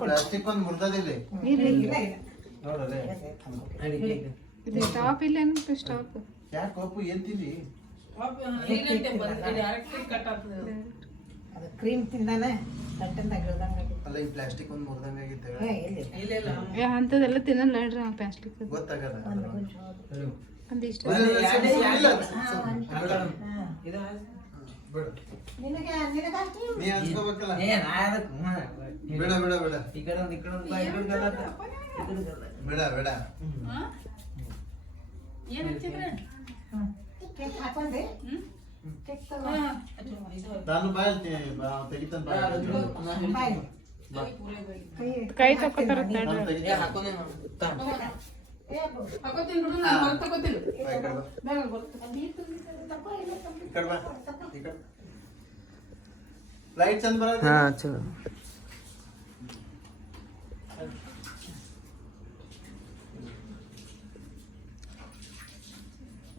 plastic ಒಂದು ಮುರ್ದದಿಲ್ಲ stop ಇಲ್ಲ stop ಯಾಕೆ ಕೋಪು ಏನ್ ತಿಂದಿ ಕ್ರೀಮ್ ತಿಂದಾನೆ ಅಲ್ಲ ಈ ಪ್ಲಾಸ್ಟಿಕ್ ಒಂದು ಮುರ್ದಂಗ ಆಗಿತ್ತು ಅಂತದೆಲ್ಲ ತಿನ್ನಲ್ಲ ಹೇಳ್ರಿ ಪ್ಲಾಸ್ಟಿಕ್ ಗೊತ್ತಾಗಲ್ಲ ಒಂದಿಷ್ಟು ನೀ ಅನ್ಸ್ಕೋಬೇಕಲ್ಲ ಬೇಡ ಬೇಡ ಬೇಡ ಬೇಡ ಬೇಡ ನಾನು ಬಾಯ್ ತೆಗಿತಾನ ಕೈ ತಕೋತಾರ ಲೈಟ್ ಚಂದ ಬರ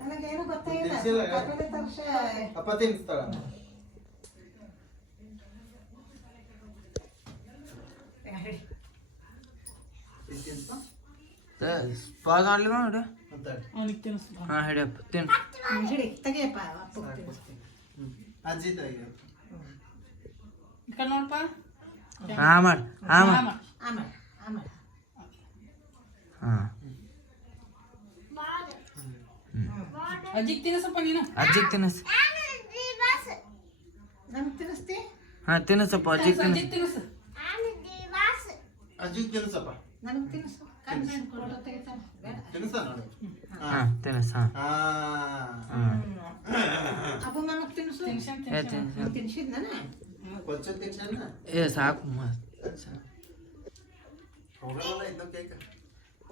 ನನಗೇನು ಗೊತ್ತಾಗಿಲ್ಲ ಅಪ್ಪ ತಿನ್ನಿಸ್ತಾಳ ಪಾಸ್ ಮಾಡ್ಲಿಲ್ಲ ಹಾ ಹಿಡಿಯಪ್ಪ ತಿನ್ ತೆಗಿಯಪ್ಪ ಅಜ್ಜಿ ತೆಗಿಯ ನೋಡಪ್ಪ ಹಾ ಮಾಡ್ ಹಾ ಮಾಡ್ ಆಮೇಲೆ ಆಮೇಲೆ ಹಾ ಅಜ್ಜಿಗೆ ತಿನ್ನಸಪ್ಪ ನೀನು ಅಜ್ಜಿಗೆ ತಿನ್ನಿಸ್ ನಮ್ಗೆ ತಿನ್ನಿಸ್ತಿ ಹಾ ತಿನ್ನಿಸಪ್ಪ ಅಜ್ಜಿಗೆ ತಿನ್ನಿಸ್ ತಿನ್ನಸು ಅಜ್ಜಿ ತಿನ್ಸಪ್ಪ ನನಗೆ ತಿನ್ನಿಸು ಫೋಟೋ ತೆಗಿತಾನೆ ತಿನ್ಸ ನೋಡಿ ಹಾ ತಿನ್ನಿಸ್ ಹಾ ಅಪ್ಪ ನನಗೆ ತಿನ್ನಿಸು ಏ ತಿನ್ನಿಸ್ ತಿನ್ಸಿದ್ನ ಕೊಂಚ ತಿನ್ಸಣ್ಣ ಏ ಸಾಕು ಮಸ್ತ್ ಹೋಗಲ್ಲ ಇದ್ದ ಕೇಕ